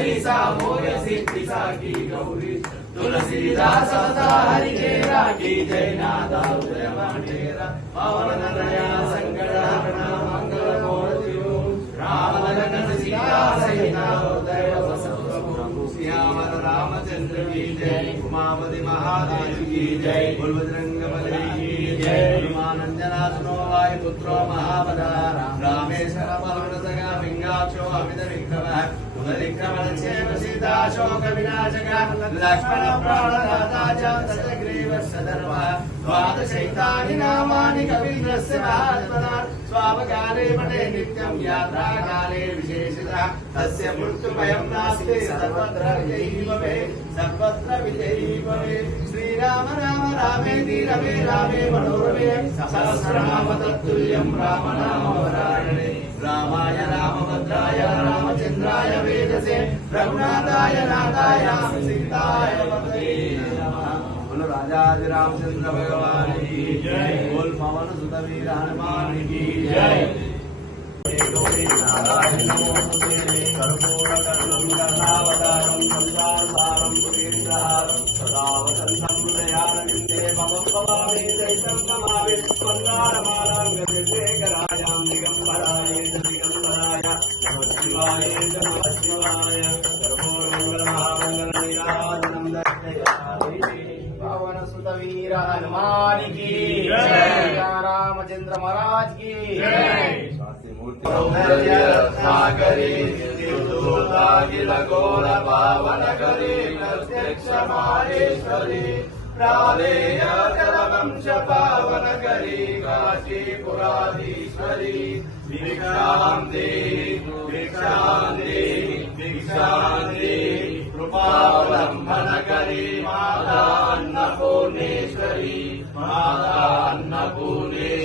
हरि सामोय सिद्धि साकी गौरी तुलसीदास हरि तेरा की जय नादा उदय माटेरा पवन दया संकट हरण मंगल मूर्ति राम लखन सीता सहित उदय श्यामल रामचंद्र की जय उमापति महादेव की जय बजरंग बली की जय हनुमानंजना सुनो वायु पुत्रो महाबला रामेश्वर पलवनसगा पिंगाक्षो अमित विक्रमः उदरिक्रमण क्षेम सीता शोक विनाशक लक्ष्मण प्राणदाता च दशग्रीव सदर्भः द्वादशैतानि नामानि कवीन्द्रस्य महात्मना स्वावकाले पठे नित्यं यात्राकाले विशेषतः तस्य मृत्युभयं नास्ति सर्वत्र विजयी भवेत् सर्वत्र विजयी भवेत् श्रीराम राम रामेति रमे रामे मनोरमे सहस्रनाम तत्तुल्यं राम नाम वरानने रामाय रामभद्राय रामचन्द्राय वेदसे रघुनाथाय नाथाय सीताय पतये नमः। बोलो राजाधि रामचंद्र भगवान की जय। बोल पवन सुत वीर हनुमान की जय। कर्पूरकर्णं कथावतारं संसारसारं पुरीन्द्रहारं सदा वसन्तं हृदयारविन्दे भवं भवामि दैतं नमामि मन्दारमालां गजशेखरायां दिगम्बराय दिगम्बराय नमः शिवाय नमः शिवाय कर्पूरमङ्गलमहामङ्गलनीराजनं दर्शयामि। पवन सुत वीर हनुमान की जय। रामचंद्र महाराज की जय। रत्नाकरी निर्दूताखिल घोर पावन करी प्रत्यक्ष माहेश्वरी प्रालेय जलवंश पावन करी काशीपुराधीश्वरी भिक्षां देहि भिक्षां देहि भिक्षां देहि कृपावलंबन करी माता अन्नपूर्णेश्वरी माता अन्नपूर्णेश्वरी